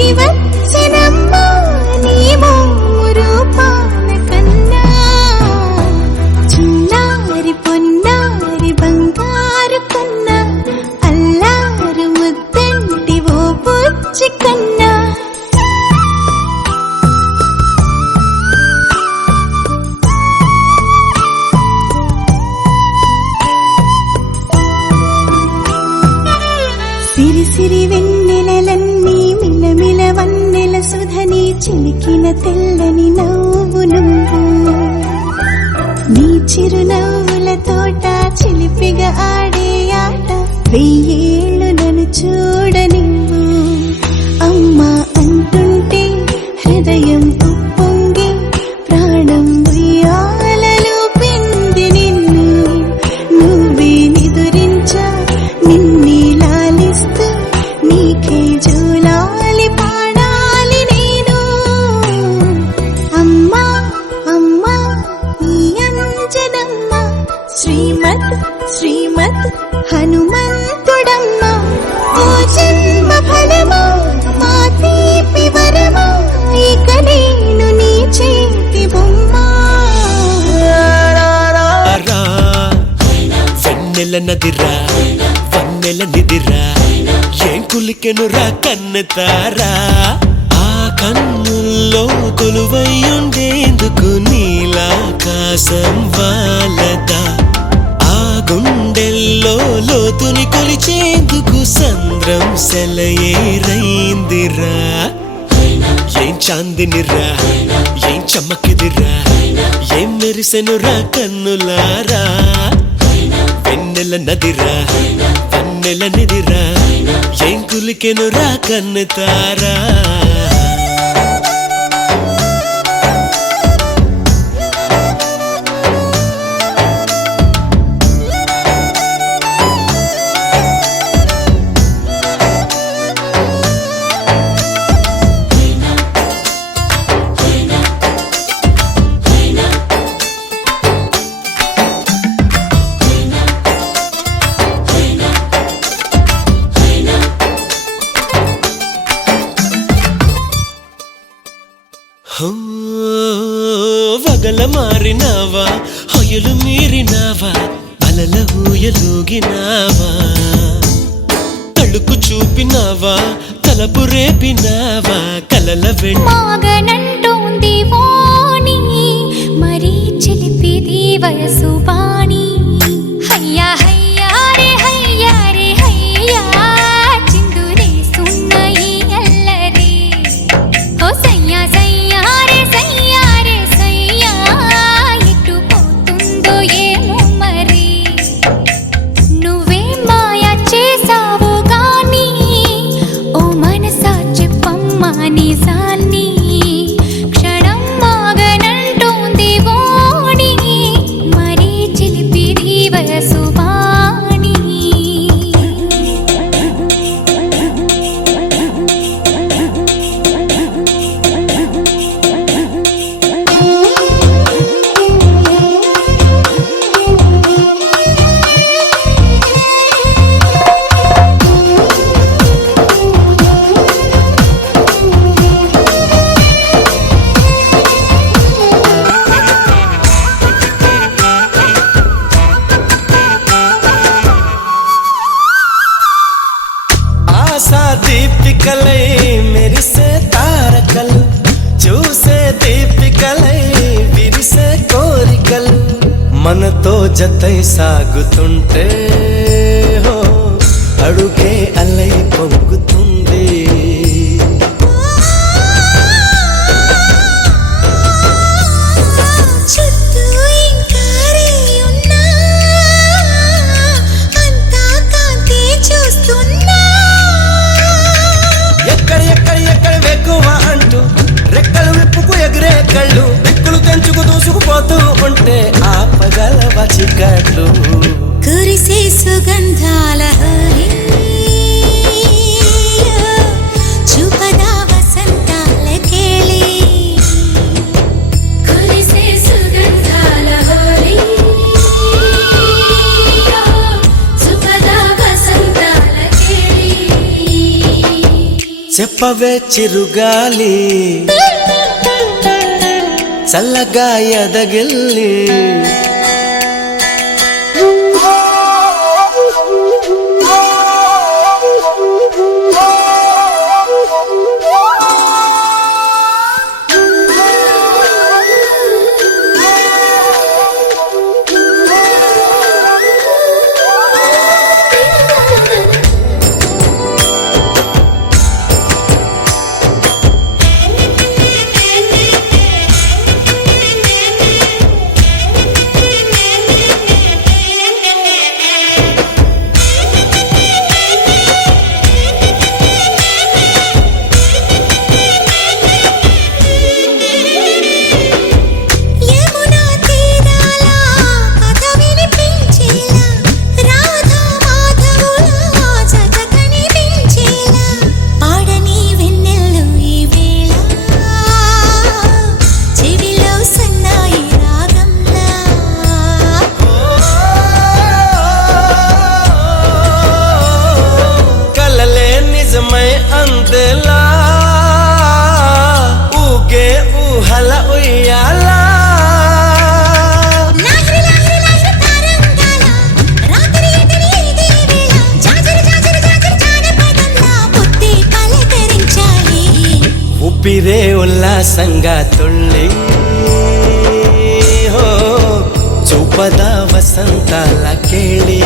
దిగి వచ్చెనమ్మా నీ రూపాల కన్నా చిన్నారి పొన్నారి బంగారు కన్నా అల్లారు ముద్దంటి ఓ బుజ్జి కన్నా సిరి సిరి వెన్నెలలన్నీ మిలమిల వన్నెల సుధని చిలికిన తెల్లని నవ్వు నువ్వు నీ చిరునవ్వుల తోట చిలిపిగా ఆడే ఆట వెయ్యేళ్ళు నన్ను చూడనివ్వు అమ్మా అంటుంటే హృదయం ఉప్పొంగి ప్రాణం ఉయ్యాలలో పిండి నిన్ను నువ్వే నిదురించా నిన్నే లాలిస్తూ నీకే జూలాలి పాడాలి నేను అమ్మా అమ్మా ఈ అంజనమ్మ శ్రీమత్ శ్రీమత్ హనుమంతుడమ్మ ఓ జన్మ ఫలమా మా తీపి వరమా ఇక నేను నీ చేతి బొమ్మ వెన్నెల నదిరా వన్నెల నిదిరా ఏం కులికెనురా కన్నెతారా ఆ కన్నుల్లో కొలువై ఉండేందుకు నీలాకాశం వాలదా ఆ గుండెల్లో లోతుని కొలిచేందుకు సంద్రం సెలయేరైందిరా ఏం చాందినిరా ఏం చమ్మకిదిరా ఏం మెరిసెనురా కన్నులారా వెన్నెల నదిరా వన్నెల నిదిరా ఏం కులికెనురా కన్నెతారా వగల మారినావా హొయలు మీరినావా అలల ఊయలూగినావా తళుకు చూపినావా తలపు రేపినావా కలల మాగనంటోంది వాణి మరీ చిలిపిది వయసు బాణి హయ్యా హయ్యా రే హయ్యా రే హయ్యా చిందురే సున్నయి అల్లరి ఓ సయ్యా సయ్యా రే సయ్యా రే సయ్యా ఎటు పోతుందో ఏమో మరి నువ్వే మాయా చేసావు గాని ఓ మనసా చెప్పమ్మా నిజాన్ని క్షణం మాగనంటోంది వాణి మరీ చిలిపిది వయసు బాణి ఆశా దీపికలై మెరిసే తారకలు చూసే దీపికలై విరిసే కోరికలు మనతో జతై సాగుతుంటే హో అడుగే అలై పొంగుతుంది చుట్టూ ఇంకా రే ఉన్నా అంతా కాంతి చూస్తున్నా ఎక్కడ ఎక్కడ ఎక్కడ వెక్కువ అంటూ రెక్కలు విప్పుకు ఎగిరే కళ్ళు దిక్కులు తెంచుకు దూసుకుపోతూ ఉంటే ఆపగలవ చికట్లు కురిసే సుగంధాల హరి చెప్పవే చిరుగాలి చల్లగా ఎదగిల్లి యమునా తీరాల కథ వినిపించేలా రాధా మాధవుల జత కనిపించేలా పాడని వెన్నెల్లో ఈ వేళ చెవిలో సన్నాయి రాగంలా కలలే నిజమై అందేలా ఊగే ఊహల ఉయ్యాలా లాహిరి లాహిరి లాహిరి తారంగాల రాత్రి ఎదిరి ఇదే వేళ జాజరి జాజరి జాజరి జానపదంలా పొత్తి పలకరించాలి ఊపిరే ఉల్లాసంగా తుళ్ళి హో చూపద వసంతాల కేళి